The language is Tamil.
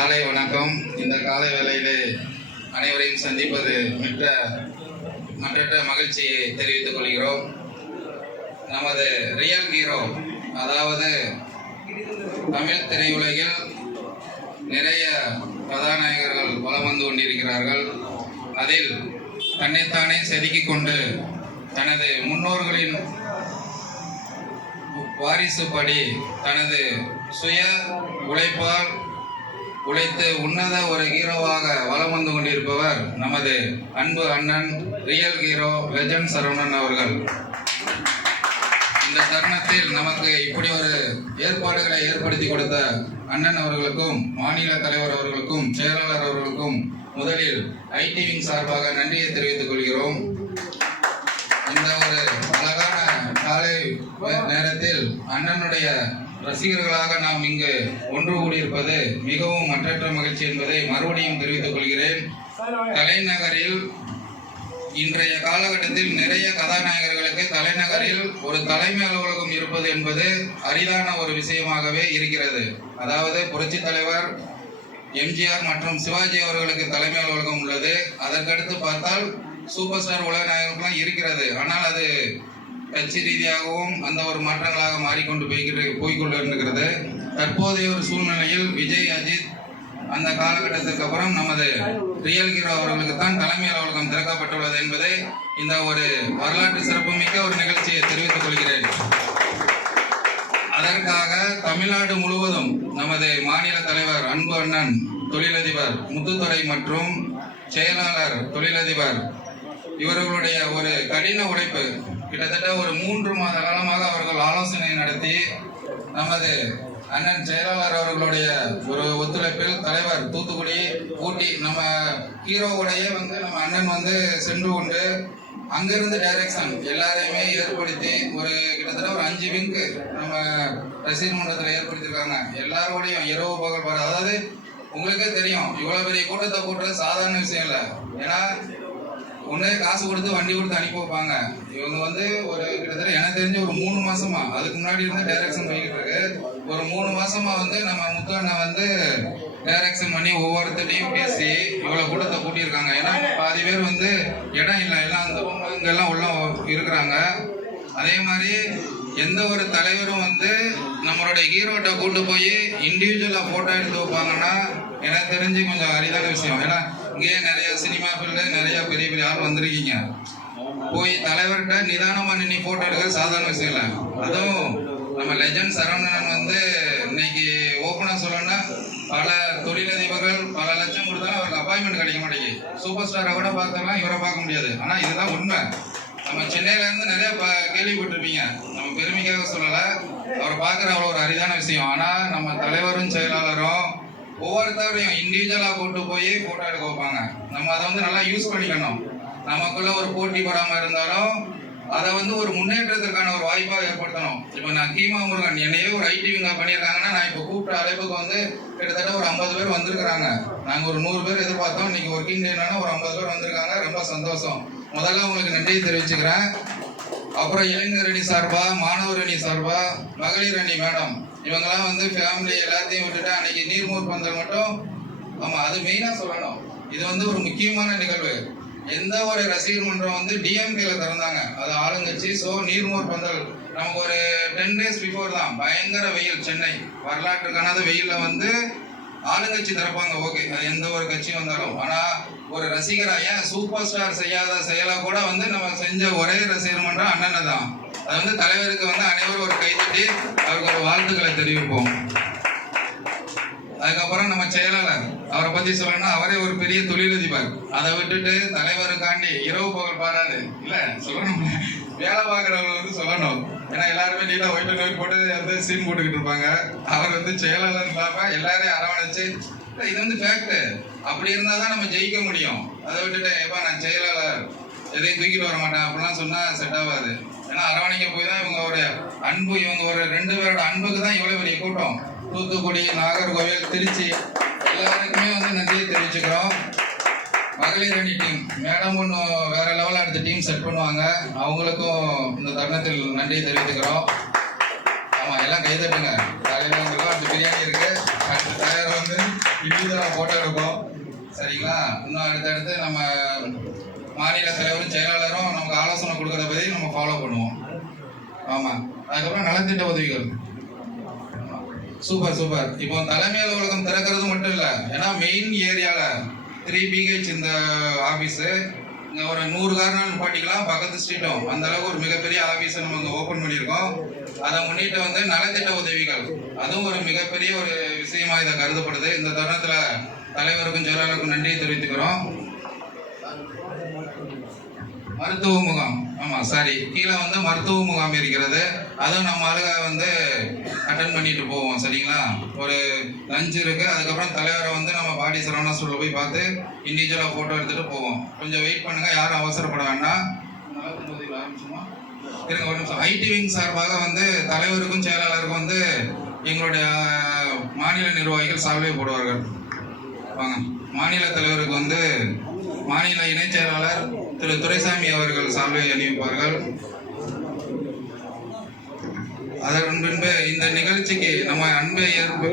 காலை வணக்கம். இந்த காலை வேளையிலே அனைவரையும் சந்திப்பது மிக்க மற்ற மகிழ்ச்சியை தெரிவித்துக் கொள்கிறோம். நமது ரியல் ஹீரோ அதாவது தமிழ் திரையுலகில் நிறைய கதாநாயகர்கள் வலம் வந்து கொண்டிருக்கிறார்கள். அதில் தன்னைத்தானே செதுக்கிக் கொண்டு தனது முன்னோர்களின் வாரிசுப்படி தனது சுய உழைப்பால் உழைத்து உன்னத ஒரு ஹீரோவாக வலம் வந்து கொண்டிருப்பவர் நமது அன்பு அண்ணன் ரியல் ஹீரோ லெஜண்ட் சரவணன் அவர்கள். இந்த தருணத்தில் நமக்கு இப்படி ஒரு ஏற்பாடுகளை ஏற்படுத்தி கொடுத்த அண்ணன் அவர்களுக்கும் மாநில தலைவர் அவர்களுக்கும் செயலாளர் அவர்களுக்கும் முதலில் ஐடிவின் சார்பாக நன்றியை தெரிவித்துக் கொள்கிறோம். இந்த ஒரு அழகான காலை நேரத்தில் அண்ணனுடைய ரசிகர்களாக நாம் இங்கு ஒன்று கூடியிருப்பது மிகவும் மற்றற்ற மகிழ்ச்சி என்பதை மறுபடியும் தெரிவித்துக் கொள்கிறேன். தலைநகரில் இன்றைய காலகட்டத்தில் நிறைய கதாநாயகர்களுக்கு தலைநகரில் ஒரு தலைமை அலுவலகம் இருப்பது என்பது அரிதான ஒரு விஷயமாகவே இருக்கிறது. அதாவது புரட்சி தலைவர் எம்ஜிஆர் மற்றும் சிவாஜி அவர்களுக்கு தலைமை அலுவலகம் உள்ளது. அதற்கடுத்து பார்த்தால் சூப்பர் ஸ்டார் உலக நாயகம்லாம் இருக்கிறது. ஆனால் அது கட்சி ரீதியாகவும் அந்த ஒரு மாற்றங்களாக மாறிக்கொண்டு போய்கிட்டு போய்கொண்டிருக்கிறது தற்போதைய ஒரு சூழ்நிலையில் விஜய் அஜித் அந்த காலகட்டத்திற்கு அப்புறம் நமது ரியல் ஹீரோ அவர்களுக்கு தான் தலைமை அலுவலகம் திறக்கப்பட்டுள்ளது என்பதை இந்த ஒரு வரலாற்று சிறப்புமிக்க ஒரு நிகழ்ச்சியை தெரிவித்துக் கொள்கிறேன். அதற்காக தமிழ்நாடு முழுவதும் நமது மாநில தலைவர் அன்பு அண்ணன் தொழிலதிபர் முத்துத்துறை மற்றும் செயலாளர் தொழிலதிபர் இவர்களுடைய ஒரு கடின உழைப்பு கிட்டத்தட்ட ஒரு மூன்று மாத காலமாக அவர்கள் ஆலோசனை நடத்தி நமது அண்ணன் செயலாளர் அவர்களுடைய ஒரு ஒத்துழைப்பில் தலைவர் தூத்துக்குடி ஊட்டி நம்ம ஹீரோவுடைய வந்து நம்ம அண்ணன் வந்து சென்று கொண்டு அங்கிருந்து டைரக்ஷன் எல்லாரையுமே ஏற்படுத்தி ஒரு கிட்டத்தட்ட ஒரு அஞ்சு விங்கு நம்ம ரசிகர் மன்றத்தில் ஏற்படுத்தியிருக்காங்க. எல்லாரோடையும் இரவு பகல் அதாவது உங்களுக்கே தெரியும் இவ்வளோ பெரிய கூட்டத்தை கூட்டுறது சாதாரண விஷயம் இல்லை. ஏன்னா ஒன்றே காசு கொடுத்து வண்டி கொடுத்து அனுப்பி வைப்பாங்க. இவங்க வந்து ஒரு கிட்டத்தட்ட எனக்கு தெரிஞ்சு ஒரு மூணு மாசமா அதுக்கு முன்னாடி இருந்து டைரக்ஷன் போய்கிட்டு இருக்கு. ஒரு மூணு மாசமா வந்து நம்ம முத்து அண்ணன் வந்து டைரக்ஷன் பண்ணி ஒவ்வொருத்தரையும் பேசி இவ்வளவு கூட்டத்தை கூட்டியிருக்காங்க. ஏன்னா பாதி பேர் வந்து இடம் இல்லை. எல்லாம் அந்த இங்கெல்லாம் உள்ள இருக்கிறாங்க. அதே மாதிரி எந்த ஒரு தலைவரும் வந்து நம்மளுடைய ஹீரோட்ட கூட்டு போய் இண்டிவிஜுவலா போட்டோ எடுத்து வைப்பாங்கன்னா எனக்கு தெரிஞ்சு கொஞ்சம் அரிதான விஷயம். ஏன்னா இங்கே நிறைய சினிமா ஃபீல்டு நிறைய பெரிய பெரிய ஆள் வந்திருக்கீங்க. போய் தலைவர்கிட்ட நிதானமா நின்று போட்டோ எடுக்கிற சாதாரண விஷயம் இல்லை. அதுவும் நம்ம லெஜண்ட் சரவணன் வந்து இன்னைக்கு ஓப்பனா சொல்லணும்னா பல தொழிலதிபர்கள் பல லட்சம் கொடுத்தாலும் அவருக்கு அப்பாயின்மெண்ட் கிடைக்க மாட்டேங்குது. சூப்பர் ஸ்டாரை கூட பார்த்தாலும் இவரை பார்க்க முடியாது. ஆனா இதுதான் உண்மை. நம்ம சென்னையில இருந்து நிறைய ப- கேள்விப்பட்டிருப்பீங்க. நம்ம பெருமைக்காக சொல்லலை. அவரை பார்க்குற அவ்வளோ ஒரு அரிதான விஷயம். ஆனால் நம்ம தலைவரும் செயலாளரும் ஒவ்வொருத்தரையும் இண்டிவிஜுவலாக கூட்டு போய் ஃபோட்டோ எடுக்க வைப்பாங்க. நம்ம அதை வந்து நல்லா யூஸ் பண்ணிக்கணும். நமக்குள்ள ஒரு போட்டி படாமல் இருந்தாலும் அதை வந்து ஒரு முன்னேற்றத்திற்கான ஒரு வாய்ப்பாக ஏற்படுத்தணும். இப்போ நான் கீமா முருகன் என்னையே ஒரு ஐடிவிங்க பண்ணியிருக்காங்கன்னா நான் இப்போ கூப்பிட்ட அழைப்புக்கு வந்து கிட்டத்தட்ட ஒரு ஐம்பது பேர் வந்திருக்கிறாங்க. நாங்கள் ஒரு நூறு பேர் எதிர்பார்த்தோம். இன்னைக்கு ஒர்க்கிங் டேனால ஒரு ஐம்பது பேர் வந்திருக்காங்க. ரொம்ப சந்தோஷம். முதல்ல உங்களுக்கு நன்றியை தெரிவிச்சுக்கிறேன். அப்புறம் இளைஞர் அணி சார்பா மாணவர் அணி சார்பா மகளிர் அணி மேடம். இவங்கெல்லாம் வந்து ஃபேமிலி எல்லாத்தையும் விட்டுட்டு அன்னைக்கு நீர்மூர் பந்தல் மட்டும் ஆமாம் அது மெயினாக சொல்லணும். இது வந்து ஒரு முக்கியமான நிகழ்வு. எந்த ஒரு ரசிகர் மன்றம் வந்து டிஎம்கேல திறந்தாங்க. அது ஆளுங்கட்சி. ஸோ நீர்மூர் பந்தல். நமக்கு ஒரு டென் டேஸ் பிஃபோர் தான். பயங்கர வெயில் சென்னை. வரலாற்று காணாத வெயில்ல வந்து ஆளுங்கட்சி திறப்பாங்க. ஓகே அது எந்த ஒரு கட்சியும் வந்தாலும். ஆனால் ஒரு ரசிகராக ஏன் சூப்பர் ஸ்டார் செய்யாத செயலாக கூட வந்து நம்ம செஞ்ச ஒரே ரசிகர் மன்றம் அண்ணனை தான். அது வந்து தலைவருக்கு வந்து அனைவரும் ஒரு கைத்தட்டி அவருக்கு ஒரு வாழ்த்துக்களை தெரிவிப்போம். அதுக்கப்புறம் நம்ம செயலாளர் அவரை பத்தி சொல்லணும்னா அவரே ஒரு பெரிய தொழிலதிபர். அதை விட்டுட்டு தலைவருக்காண்டி இரவு பகல் பாராது இல்ல சொல்லணும் வேலை பார்க்குறவங்க வந்து சொல்லணும். ஏன்னா எல்லாருமே நீட்டா ஒயிட் நோய் போட்டு வந்து சீன் போட்டுக்கிட்டு இருப்பாங்க. அவர் வந்து செயலாளர் இல்லாம எல்லாரையும் அரவணைச்சு இது வந்து ஃபேக்ட் அப்படி இருந்தால் தான் நம்ம ஜெயிக்க முடியும். அதை விட்டுட்டு ஏப்பா நான் செயலாளர். எதையும் தூக்கிட்டு வர மாட்டேன். அப்படிலாம் சொன்னா செட் ஆகாது ஏன்னா அரவணைக்க போய் தான் இவங்க ஒரு அன்பு இவங்க ஒரு ரெண்டு பேரோட அன்புக்கு தான் இவ்வளவு பெரிய கூட்டம். தூத்துக்குடி நாகர்கோவில் திருச்சி எல்லாருக்குமே வந்து நன்றியை தெரிவிச்சுக்கிறோம். மகளிர் அணி டீம் மேடம் ஒன்று வேற லெவலில் அடுத்த டீம் செட் பண்ணுவாங்க. அவங்களுக்கும் இந்த தருணத்தில் நன்றியை தெரிவித்துக்கிறோம் ஆமாம் எல்லாம் கைதட்டுங்க. தலைவர் வந்துருக்கோம் அடுத்து பிரியாணி இருக்கு. அடுத்த தலைவர் வந்து இண்டிவிஜுவலாக ஃபோட்டோ எடுப்போம். சரிங்களா? இன்னும் அடுத்தடுத்து நம்ம மாநில தலைவரும் செயலாளரும் பற்றி நம்ம ஃபாலோ பண்ணுவோம். ஆமாம் அதுக்கப்புறம் நலத்திட்ட உதவிகள். சூப்பர் சூப்பர் இப்போ தலைமை அலுவலகம் திறக்கிறது மட்டும் இல்லை. ஏன்னா மெயின் ஏரியாவில் த்ரீ பிஹெச் இந்த ஆஃபீஸு இங்கே ஒரு நூறு காரணம் நிப்பாட்டிக்கலாம் பக்கத்து ஸ்ட்ரீட்டும் அந்த அளவுக்கு ஒரு மிகப்பெரிய ஆஃபீஸை நம்ம இங்கே ஓப்பன் பண்ணியிருக்கோம். அதை முன்னிட்டு வந்து நலத்திட்ட உதவிகள். அதுவும் ஒரு மிகப்பெரிய ஒரு விஷயமா இதை கருதப்படுது. இந்த தருணத்தில் தலைவருக்கும் செயலாளருக்கும் நன்றியை தெரிவித்துக்கிறோம். மருத்துவ முகாம். ஆமாம் சாரி கீழே வந்து மருத்துவ முகாம் இருக்கிறது. அதுவும் நம்ம ஆளுக வந்து அட்டன் பண்ணிட்டு போவோம் சரிங்களா? ஒரு லஞ்ச் இருக்கு. அதுக்கப்புறம் தலைவரை வந்து நம்ம பாடி சரவணா ஸ்டோர்ல போய் பார்த்து இண்டிவிஜுவலாக ஃபோட்டோ எடுத்துட்டு போவோம். கொஞ்சம் வெயிட் பண்ணுங்க. யாரும் அவசரப்பட வேண்டாம். ஆரம்பிச்சுமா? இருங்க ஒரு நிமிஷம். ஐடி விங் சார்பாக வந்து தலைவருக்கும் செயலாளருக்கும் வந்து எங்களுடைய மாநில நிர்வாகிகள் சால்வை போடுவார்கள். வாங்க. மாநில தலைவருக்கு வந்து மாநில இணைச் செயலாளர் திரு துரைசாமி அவர்கள் சால்வை அணிவிப்பார்கள் அதன் பின்பு இந்த நிகழ்ச்சிக்கு நம்ம அன்பை ஏற்ப